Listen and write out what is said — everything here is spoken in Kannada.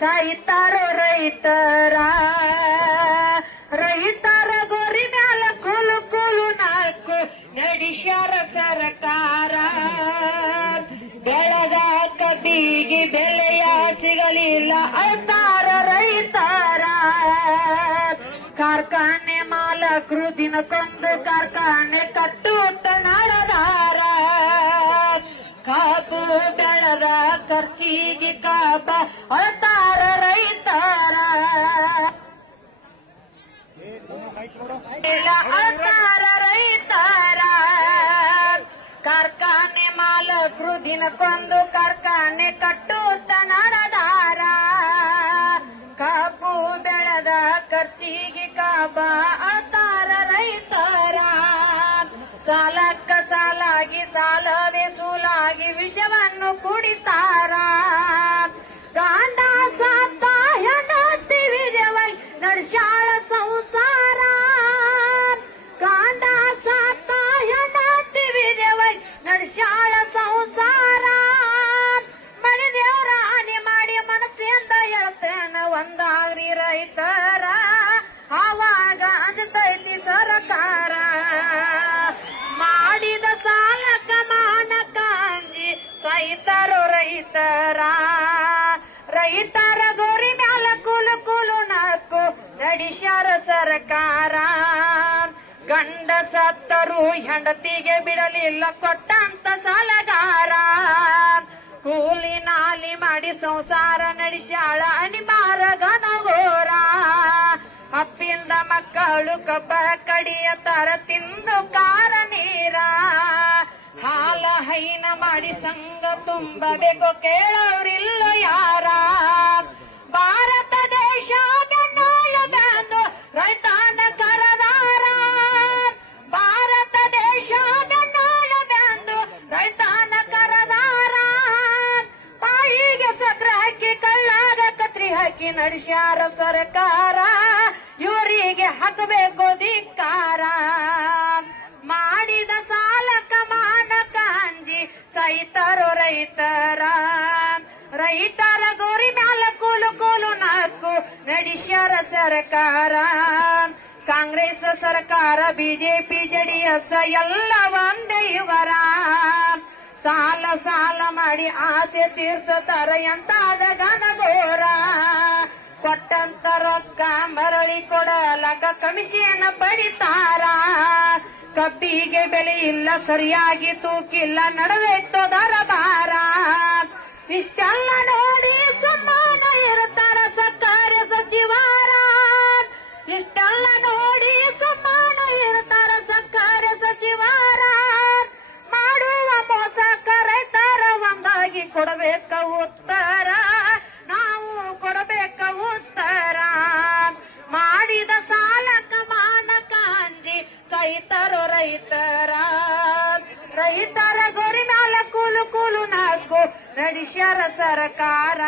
ಸಾಯ್ತಾರೋ ರೈತರ ರೈತರ ಗೋರಿ ಮ್ಯಾಲ ಕುಲು ಕುಲು ನಾಲ್ಕು ನಡಿಸ್ಯಾರ ಸರ್ಕಾರ. ಬೆಳೆದ ಕಬ್ಬಿಗೆ ಬೆಲೆಯ ಸಿಗಲಿಲ್ಲ ಅಳ್ತಾರ ರೈತರ. ಕಾರ್ಖಾನೆ ಮಾಲಕರು ದಿನಕ್ಕೊಂದು ಕಾರ್ಖಾನೆ ಕಟ್ಟುತ್ತ ನಾಳದಾರ ಕಾಪು ಬೆಳೆದ ಖರ್ಚಿಗೆ ಕಾಪ ಅಳ್ತಾರ ಇಲ್ಲ ರೈತಾರ ರೈತರ. ಕಾರ್ಖಾನೆ ಮಾಲಕರು ದಿನಕ್ಕೊಂದು ಕಾರ್ಖಾನೆ ಕಟ್ಟುತ್ತ ನಡೆದಾರ. ಕಾಪು ಬೆಳೆದ ಖರ್ಚಿಗೆ ಕಾಬ ಅತಾರ ರೈತಾರ. ಸಾಲಕ್ಕ ಸಾಲಾಗಿ, ಸಾಲವೇ ಸೂಲಾಗಿ ವಿಷವನ್ನು ಕುಡಿತಾರ. ರೈತರ ರೈತರ ಗೋರಿ ಮ್ಯಾಲ ಕುಲು ಕುಲು ನಾಲ್ಕು ನಡಿಸ್ಯಾರ ಸರ್ಕಾರ. ಗಂಡ ಸತ್ತರು ಹೆಂಡತಿಗೆ ಬಿಡಲಿಲ್ಲ ಕೊಟ್ಟಂತ ಸಾಲಗಾರ. ಕೂಲಿ ನಾಲಿ ಮಾಡಿ ಸಂಸಾರ ನಡೆಸ್ಯಾಳ ಅನಿಮಾರ ಘನಘೋರ ಅಪ್ಪಿಲ್ದ ಮಕ್ಕಳು ಕಬ್ಬ ಕಡಿಯ ತರ ತಿಂದು ಕಾರ ಹೈನ ಮಾಡಿ ಸಂಘ ತುಂಬಬೇಕು ಕೇಳೋರಿಲ್ಲ ಯಾರ? ಭಾರತ ದೇಶ ಬಂದು ರೈತಾನ ಕರದಾರ. ಭಾರತ ದೇಶ ಬಂದು ರೈತಾನ ಕರದಾರ. ಬಾಯಿಗೆ ಸಕ್ರ ಹಾಕಿ, ಕಳ್ಳಾಗ ಕತ್ರಿ ಹಾಕಿ, ನಡೆಸ್ಯಾರ ಸರ್ಕಾರ. ಇವರಿಗೆ ಹಾಕಬೇಕು ಧಿಕ್ಕಾರ ಸೈತರು ರೈತರ. ರೈತರ ಗೋರಿ ಮ್ಯಾಲ ಕೂಲು ಕೂಲು ನಾಲ್ಕು ನಡೆಸ್ಯಾರ ಸರ್ಕಾರ. ಕಾಂಗ್ರೆಸ್ ಸರ್ಕಾರ, ಬಿಜೆಪಿ, ಜೆಡಿಎಸ್ ಎಲ್ಲ ಒಂದೇ ಸಾಲ ಸಾಲ ಮಾಡಿ ಆಸೆ ತೀರ್ಸತಾರ ಎಂತಾದ ಗನಗೋರ ಕೊಟ್ಟಂತ ರೊಕ್ಕ ಮರಳಿ ಕೊಡಲಕ ಕಮಿಷನ್ ಪಡಿತಾರ. ಕಬ್ಬಿಗೆ ಬೆಲೆ ಇಲ್ಲ ಸರಿಯಾಗಿ ತೂಕಿಲ್ಲ ನಡೆದೆಟ್ಟೋದರ ಭಾರ ಇಷ್ಟೆಲ್ಲ ನೋಡಿ ಸುಮ್ಮನ ಇರ್ತಾರ ಸರ್ಕಾರಿ ಸಚಿವರ. ಇಷ್ಟೆಲ್ಲ ನೋಡಿ ಸುಮ್ಮನ ಇರ್ತಾರ ಸರ್ಕಾರಿ ಸಚಿವರ. ಮಾಡುವ ಮೋಸ ಕರೆತಾರ ಒಂದಾಗಿ ಕೊಡಬೇಕ ಉತ್ತರ. ರೈತರ ರೈತರ ಗೊರಿ ಮ್ಯಾಲ ಕೂಲು ಕೂಲು ನಾಲ್ಕು ನಡೆಸ್ಯಾರ ಸರ್ಕಾರ.